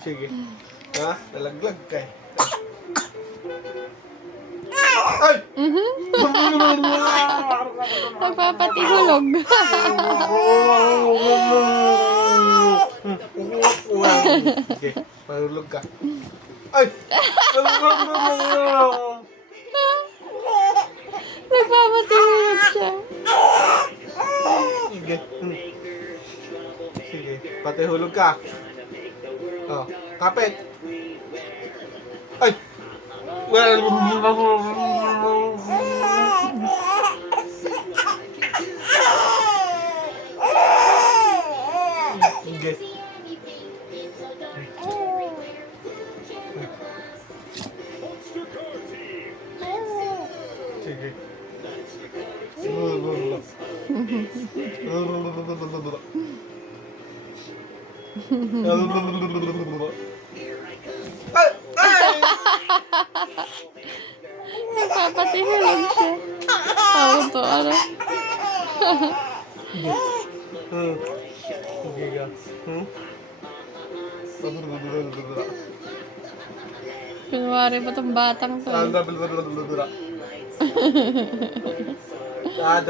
Sige. Ha? Nalaglag ka eh. Ay! Nagpapatihulog. Sige, mahulog ka. Ay! Nagpapatihulog siya. Sige. Sige, pati hulog ka. Oh, kapit. Ay! Well, sige. Sige. Ay! Ay! Nagpapatihulog siya. Tawag to, ano? Sige ka. Kunwari pa tong batang to. Ah,